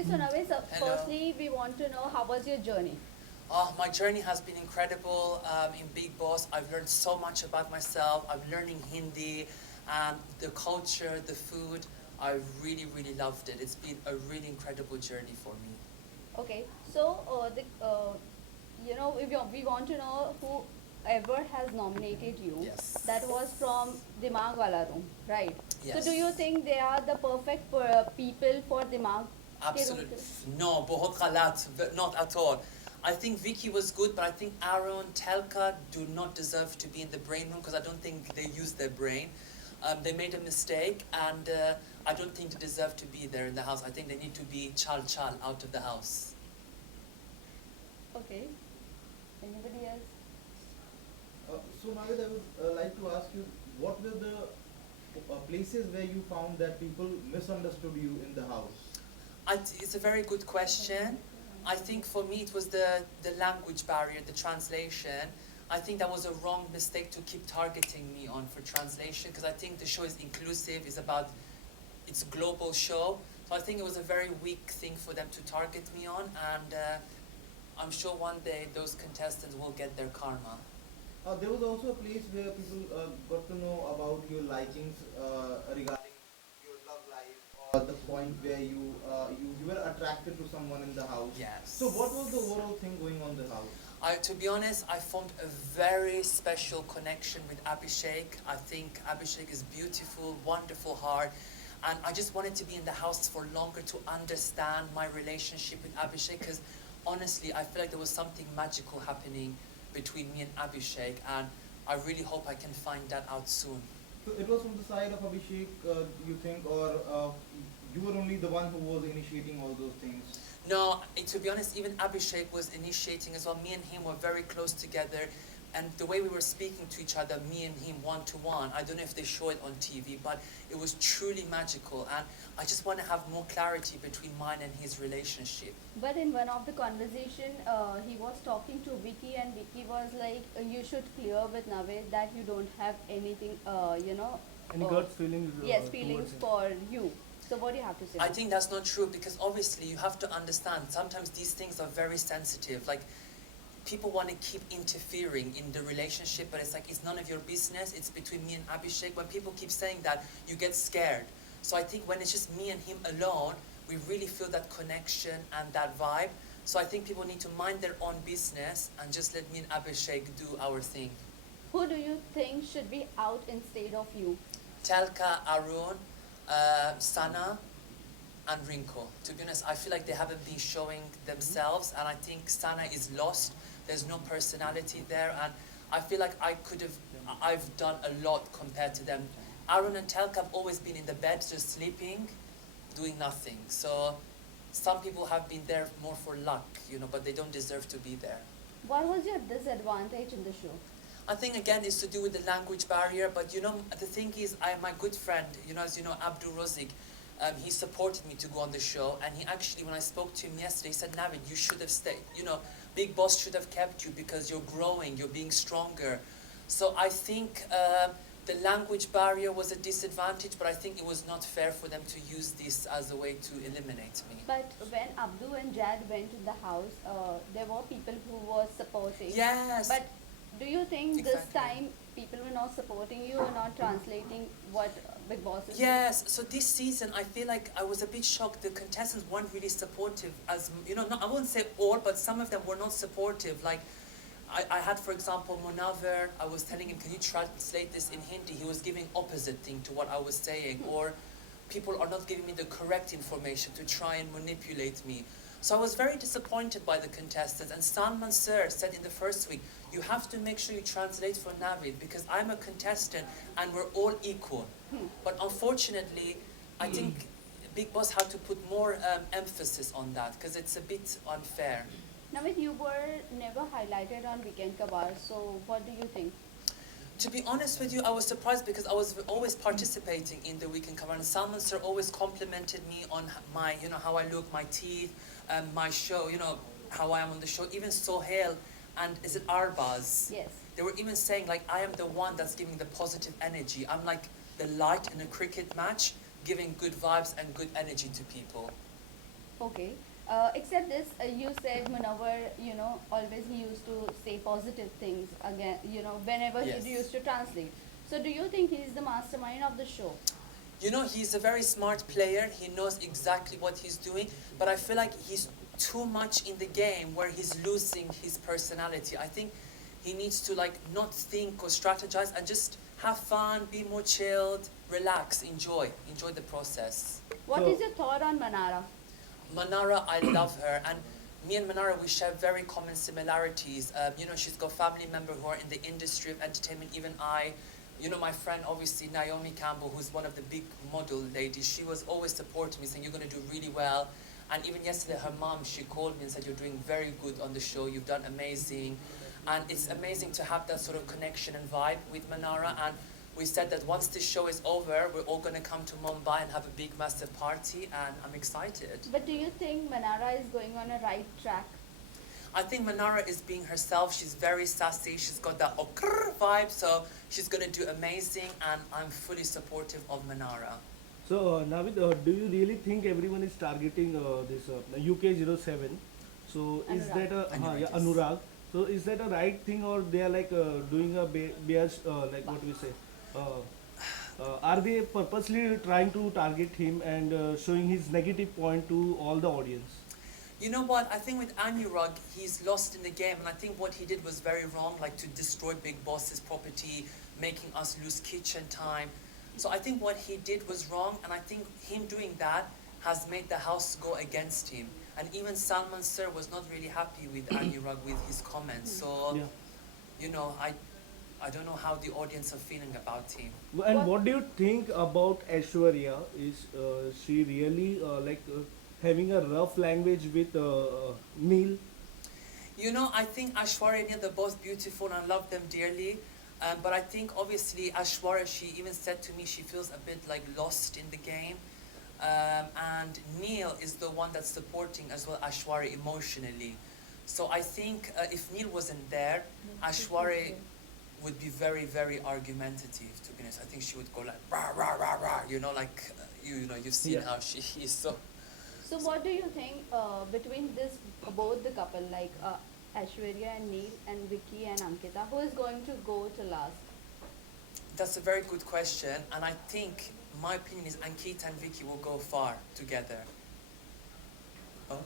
Okay, so Navid, so Hello. firstly, we want to know how was your journey? My journey has been incredible in Bigg Boss. I've learned so much about myself. I'm learning Hindi, the culture, the food. I really, really loved it. It's been a really incredible journey for me. Okay, so we want to know whoever has nominated you. That Yes. was from Dimag Wala Room, right? So do you Yes. think they are the perfect people for Dimag ke room? Absolutely. No, बहुत गलत, not at all. I think Vicky was good, but I think Aaron, Telka do not deserve to be in the brain room because I don't think they used their brain. They made a mistake, and I don't think they deserve to be there in the house. I think they need to be chal chal out of the house. Okay. Anybody else? So Navid, I would like to ask you, what were the places where you found that people misunderstood you in the house? It's a very good question. I think for me it was the language barrier, the translation. I think that was a wrong mistake to keep targeting me on for translation because I think the show is inclusive, it's a global show. So I think it was a very weak thing for them to target me on, and I'm sure one day those contestants will get their karma. There was also a place where people got to know about your likings regarding your love life, or the point where you were attracted to someone in the house. Yes. So what was the overall thing going on in the house? To be honest, I formed a very special connection with Abhishek. I think Abhishek is beautiful, wonderful heart, and I just wanted to be in the house for longer to understand my relationship with Abhishek because honestly, I feel like there was something magical happening between me and Abhishek, and I really hope I can find that out soon. So it was from the side of Abhishek, you think, or you were only the one who was initiating all those things? No, to be honest, even Abhishek was initiating as well. Me and him were very close together, and the way we were speaking to each other, me and him one to one, I don't know if they show it on TV, but it was truly magical, and I just want to have more clarity between mine and his relationship. But in one of the conversation, he was talking to Vicky, and Vicky was like, "You should clear with Navid that you don't have anything, Any gut feelings yes, towards feelings him. for you." So what do you have to say? I think that's not true because obviously you have to understand sometimes these things are very sensitive. Like people want to keep interfering in the relationship, but it's like it's none of your business. It's between me and Abhishek. When people keep saying that, you get scared. So I think when it's just me and him alone, we really feel that connection and that vibe. So I think people need to mind their own business and just let me and Abhishek do our thing. Who do you think should be out instead of you? Telka, Arun, Sana, and Rinko. To be honest, I feel like they haven't been showing themselves, and I think Sana is lost. There's no personality there, and I feel like I've done a lot compared to them. Aaron and Telka have always been in the bed, just sleeping, doing nothing. So some people have been there more for luck, but they don't deserve to be there. What was your disadvantage in the show? I think again it's to do with the language barrier, but the thing is, my good friend, as you know, Abdul Razik, he supported me to go on the show, and he actually, when I spoke to him yesterday, he said, Navid, you should have stayed, Bigg Boss should have kept you because you're growing, you're being stronger. So I think the language barrier was a disadvantage, but I think it was not fair for them to use this as a way to eliminate me. But when Abdu and Jad went to the house, there were people who were supporting. Yes. But do you think this Exactly. time people were not supporting you or not translating what Bigg Boss is? Yes, so this season I feel like I was a bit shocked. The contestants weren't really supportive, as I won't say all, but some of them were not supportive. Like I had, for example, Monaver. I was telling him, can you translate this in Hindi? He was giving opposite thing to what I was saying, or people are not giving me the correct information to try and manipulate me. So I was very disappointed by the contestants. And Salman Sir said in the first week, you have to make sure you translate for Navid because I'm a contestant and we're all equal. But unfortunately, I think Bigg Boss had to put more emphasis on that because it's a bit unfair. Navid, you were never highlighted on Weekend Kabar, so what do you think? To be honest with you, I was surprised because I was always participating in the Weekend Cover, and Salman Sir always complimented me on my, how I look, my teeth, my show, how I am on the show. Even Sohail and is it Arbaz? Yes. They were even saying like I am the one that's giving the positive energy. I'm like the light in a cricket match, giving good vibes and good energy to people. Okay. Except this, you said Munawar, always he used to say positive things again, whenever Yes. he used to translate. So do you think he's the mastermind of the show? You know, he's a very smart player. He knows exactly what he's doing, but I feel like he's too much in the game where he's losing his personality. I think he needs to like not think or strategize and just have fun, be more chilled, relax, enjoy the process. What So- is your thought on Manara? Manara, I love her, and me and Manara, we share very common similarities. She's got family members who are in the industry of entertainment. Even I, my friend, obviously Naomi Campbell, who's one of the big model ladies, she was always supporting me, saying you're going to do really well. And even yesterday, her mom, she called me and said, you're doing very good on the show. You've done amazing. And it's amazing to have that sort of connection and vibe with Manara. And we said that once this show is over, we're all going to come to Mumbai and have a big, massive party. And I'm excited. But do you think Manara is going on a right track? I think Manara is being herself. She's very sassy. She's got that okrr vibe. So she's going to do amazing. And I'm fully supportive of Manara. So, Navid, do you really think everyone is targeting this UK07? So, is Anurag. that a Anurag, yeah, yes. Anurag? So, is that a right thing, or they are like doing a bias, like what we say? Are they purposely trying to target him and showing his negative point to all the audience? You know what? I think with Anurag, he's lost in the game, and I think what he did was very wrong, like to destroy Bigg Boss's property, making us lose kitchen time. So I think what he did was wrong, and I think him doing that has made the house go against him. And even Salman Sir was not really happy with Anurag with his comments. So, Yeah. I don't know how the audience are feeling about him. And What- what do you think about Aishwarya? Is she really having a rough language with Neil? I think Ashwarya and Neil, they're both beautiful and I love them dearly. But I think obviously Ashwarya, she even said to me she feels a bit like lost in the game. And Neil is the one that's supporting as well Ashwarya emotionally. So I think if Neil wasn't there, Ashwarya would be very, very argumentative, to be honest. I think she would go like, rah, rah, rah, rah, you've seen Yeah. how she is. So So what do you think between this both the couple like Aishwarya and Neil and Vicky and Ankita, who is going to go to last? that's a very good question. And I think my opinion is Ankita and Vicky will go far together. Oh,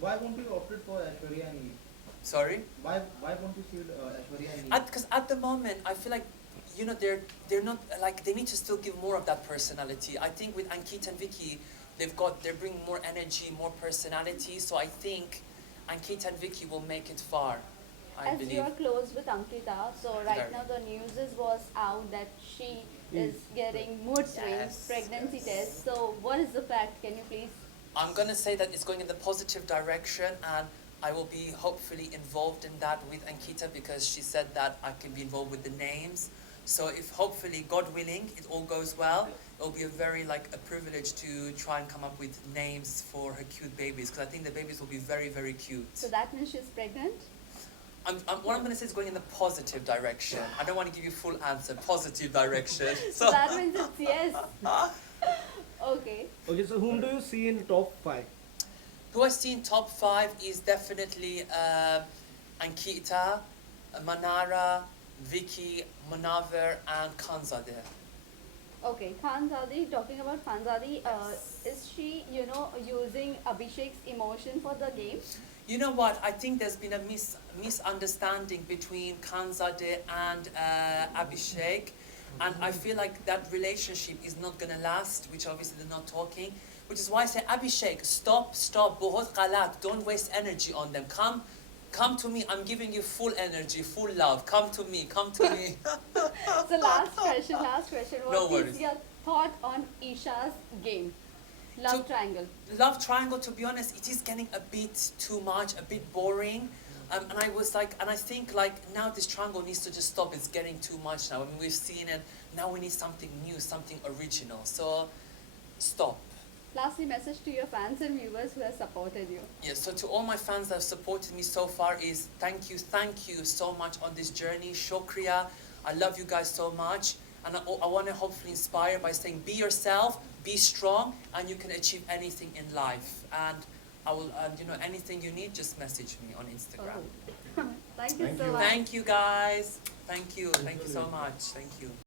Why won't you opt for Aishwarya and Neil? sorry? Why won't you see Aishwarya and Neil? Because at the moment, I feel like, they're not, like, they need to still give more of that personality. I think with Ankita and Vicky, they're bringing more energy, more personality. So I think Ankita and Vicky will make it far, I As believe. you are close with Ankita, so right Very. now the news was out that she is getting mood swings, Yes, pregnancy yes. test. So what is the fact? Can you please? I'm going to say that it's going in the positive direction, and I will be hopefully involved in that with Ankita because she said that I can be involved with the names. So if hopefully, God willing, it all goes well, it'll be a very a privilege to try and come up with names for her cute babies because I think the babies will be very, very cute. So that means she's pregnant. What I'm going to say is going in the positive direction. I don't want to give you full answer. Positive direction. So that means it's yes. Okay. Okay, so whom do you see in top 5? Who I see in top 5 is definitely Ankita, Manara, Vicky, Munawar, and Khanzadeh. Okay, Khanzadi, talking about Khanzadi, is she, using Abhishek's emotion for the game? You know what? I think there's been a misunderstanding between Khanzadeh and Abhishek, and I feel like that relationship is not going to last, which obviously they're not talking, which is why I say, Abhishek, stop, bahut galat, don't waste energy on them. Come to me, I'm giving you full energy, full love. Come to me. So last question. No What worries. is your thought on Isha's game? Love So- triangle. Love triangle, to be honest, it is getting a bit too much, a bit boring. And I think now this triangle needs to just stop. It's getting too much now. I mean, we've seen it. Now we need something new, something original. So, stop. Lastly, message to your fans and viewers who have supported you. Yes, so to all my fans that have supported me so far is thank you so much on this journey. Shukriya. I love you guys so much. And I want to hopefully inspire by saying be yourself, be strong, and you can achieve anything in life. And I will, and you know, anything you need, just message me on Instagram. Oh. Thank you Thank so you. much. Thank you guys. Thank you. Thank you so much. Thank you.